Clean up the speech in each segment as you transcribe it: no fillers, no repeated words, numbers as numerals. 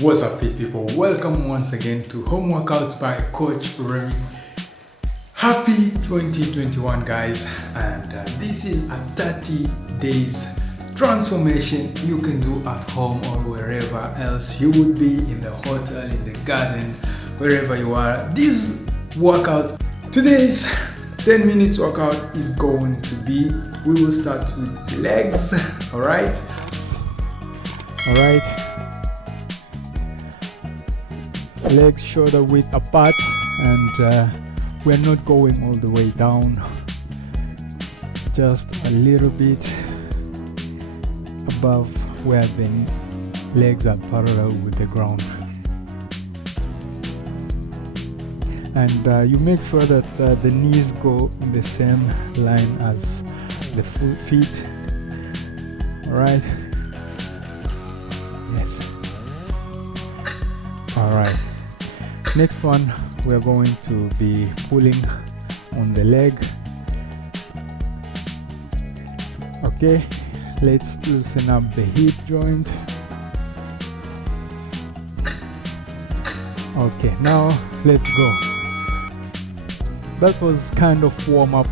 What's up, fit people? Welcome once again to Home Workouts by Coach Remy. Happy 2021, guys, and this is a 30 days transformation you can do at home or wherever else you would be, in the hotel, in the garden, wherever you are. This workout, today's 10 minutes workout is going to be, we will start with legs. all right. Legs shoulder width apart, and we're not going all the way down, just a little bit above where the legs are parallel with the ground. And you make sure that the knees go in the same line as the feet. Alright. Yes. Alright. Next one, we're going to be pulling on the leg. Okay, let's loosen up the hip joint. Okay, now let's go. That was kind of warm up.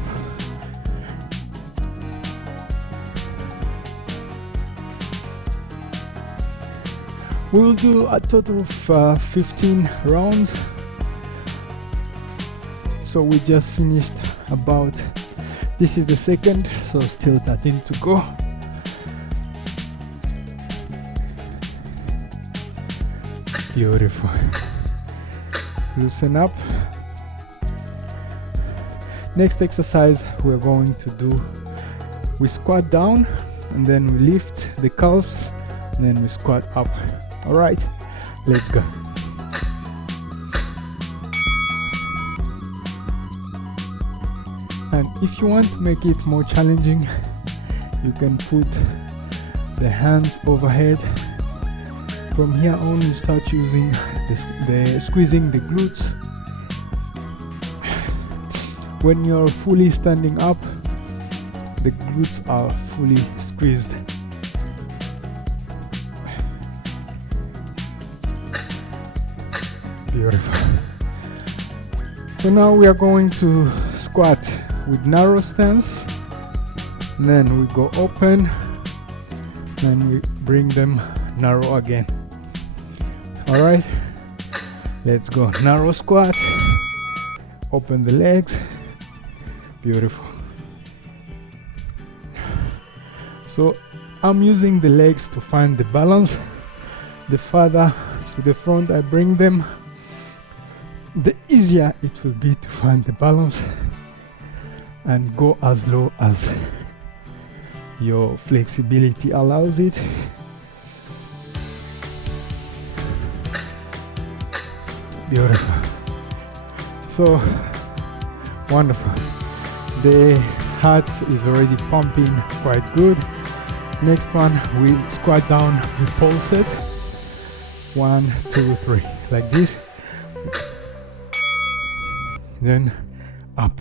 We'll do a total of 15 rounds. So we just finished about, this is the second, so still 13 to go. Beautiful. Loosen up. Next exercise we're going to do, we squat down and then we lift the calves and then we squat up. All right, let's go. And if you want to make it more challenging, you can put the hands overhead. From here on, you start using the squeezing the glutes. When you're fully standing up, the glutes are fully squeezed. Beautiful. So now we are going to squat with narrow stance, and then we go open, and we bring them narrow again. All right, let's go. Narrow squat, open the legs. Beautiful. So I'm using the legs to find the balance. The farther to the front I bring them, the easier it will be to find the balance and go as low as your flexibility allows it. Beautiful. So wonderful. The heart is already pumping quite good. Next one, we squat down, we pulse it. 1, 2, 3, like this. Then up.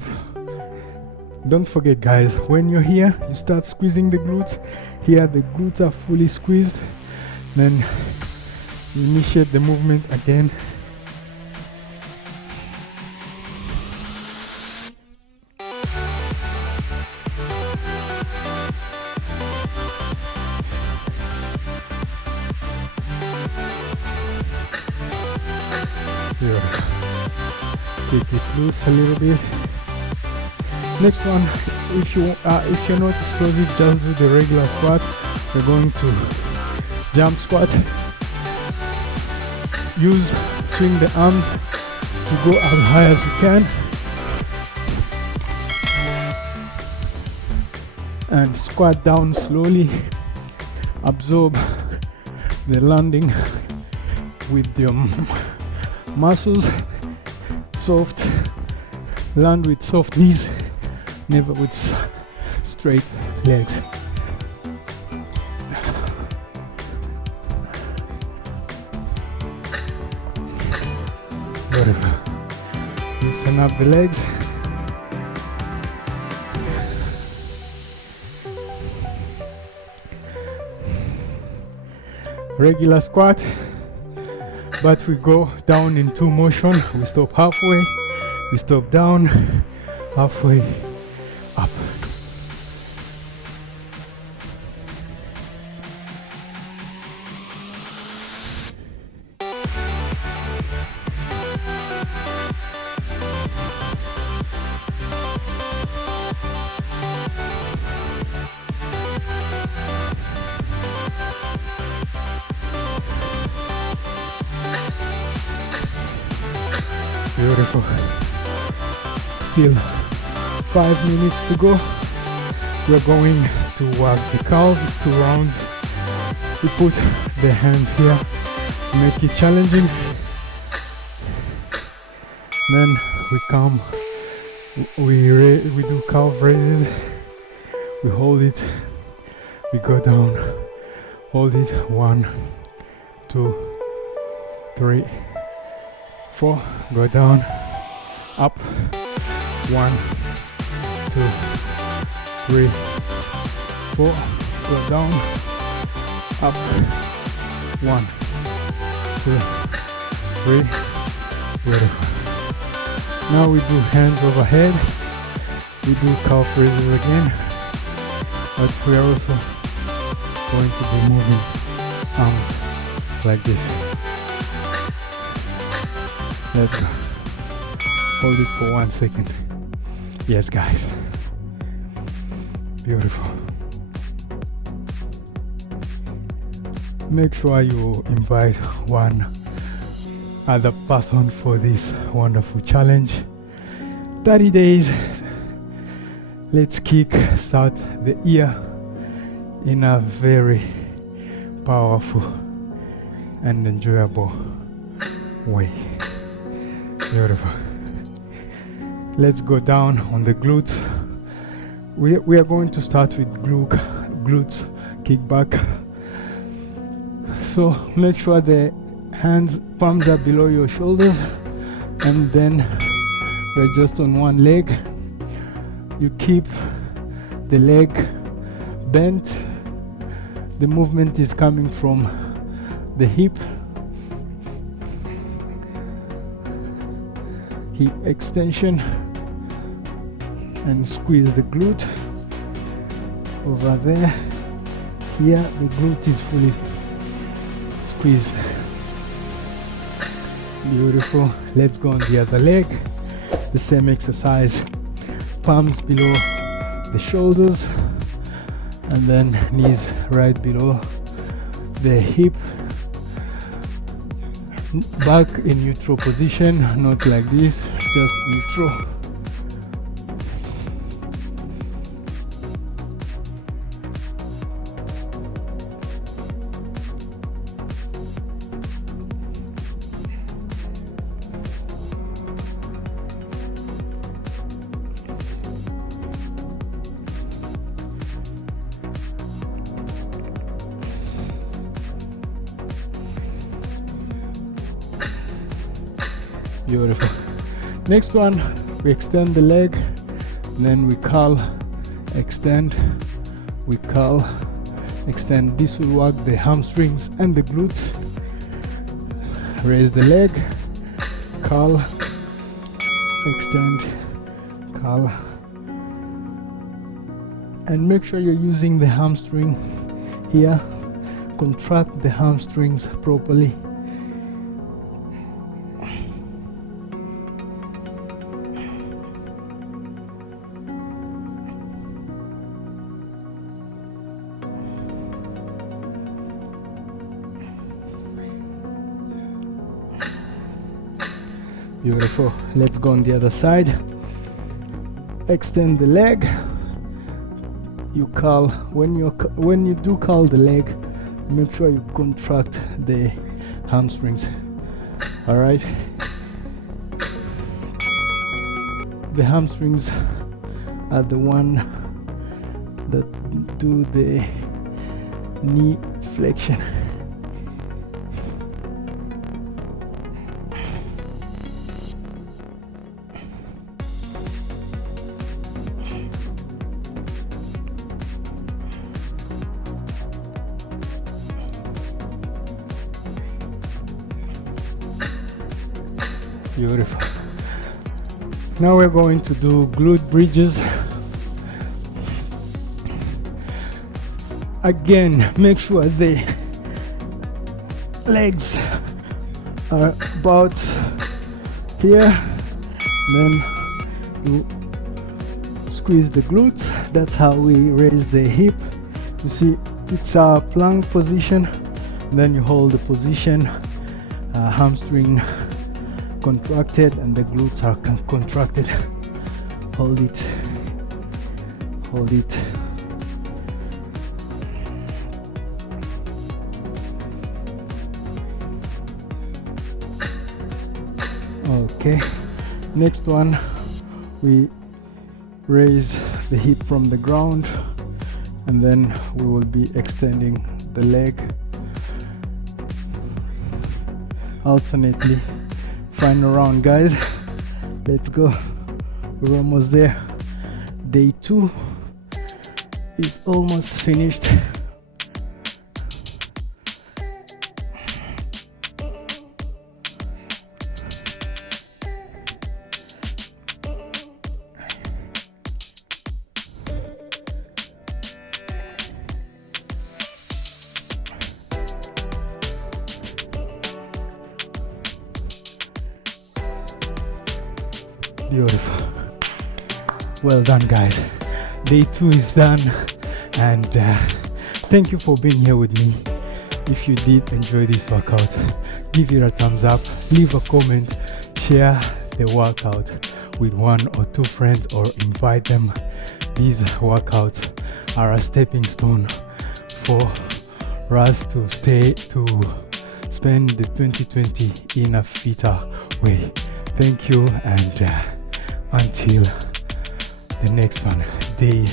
Don't forget, guys, when you're here, you start squeezing the glutes. Here the glutes are fully squeezed. Then you initiate the movement again. Take it loose a little bit. Next one, if you're not explosive, just do the regular squat. We're going to jump squat. Swing the arms to go as high as you can, and squat down slowly. Absorb the landing with your muscles. Soft, land with soft knees, never with straight legs. Beautiful. Loosen up the legs. Regular squat. but we go down in two motion. We stop halfway, we stop down, halfway, up. Beautiful. Still 5 minutes to go. We're going to work the calves, 2 rounds. We put the hands here, make it challenging. Then we come, we do calf raises. We hold it, we go down, hold it, 1, 2, 3, 4, go down, up, 1, 2, 3, 4, go down, up, 1, 2, 3, beautiful. Now we do hands overhead, we do calf raises again, but we are also going to be moving arms like this. Let's go. Hold it for 1 second. Yes, guys. Beautiful. Make sure you invite one other person for this wonderful challenge. 30 days. Let's start the year in a very powerful and enjoyable way. Beautiful. Let's go down on the glutes. We are going to start with glutes kickback. So make sure the palms are below your shoulders, and then we're just on one leg. You keep the leg bent. The movement is coming from the hip extension, and squeeze the glute over there. Here the glute is fully squeezed. Beautiful. Let's go on the other leg. The same exercise. Palms below the shoulders, and then knees right below the hip. Back in neutral position, not like this, just neutral. Beautiful. Next one, we extend the leg, and then we curl, extend, we curl, extend. This will work the hamstrings and the glutes. Raise the leg, curl, extend, curl, and make sure you're using the hamstring here. Contract the hamstrings properly. Beautiful. Let's go on the other side. Extend the leg. You curl. When you do curl the leg, make sure you contract the hamstrings. All right. The hamstrings are the one that do the knee flexion. Beautiful. Now we're going to do glute bridges. Again, make sure the legs are about here. Then you squeeze the glutes. That's how we raise the hip. You see, it's a plank position. Then you hold the position, hamstring contracted and the glutes are contracted. Hold it, hold it. Okay, next one, we raise the hip from the ground and then we will be extending the leg alternately. Final round, guys. Let's go. We're almost there. Day 2 is almost finished. Beautiful. Well done, guys. Day 2 is done, and thank you for being here with me. If you did enjoy this workout, give it a thumbs up, leave a comment, share the workout with 1 or 2 friends, or invite them. These workouts are a stepping stone for us to spend the 2020 in a fitter way. Thank you, and until the next one, day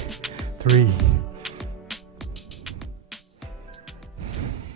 3.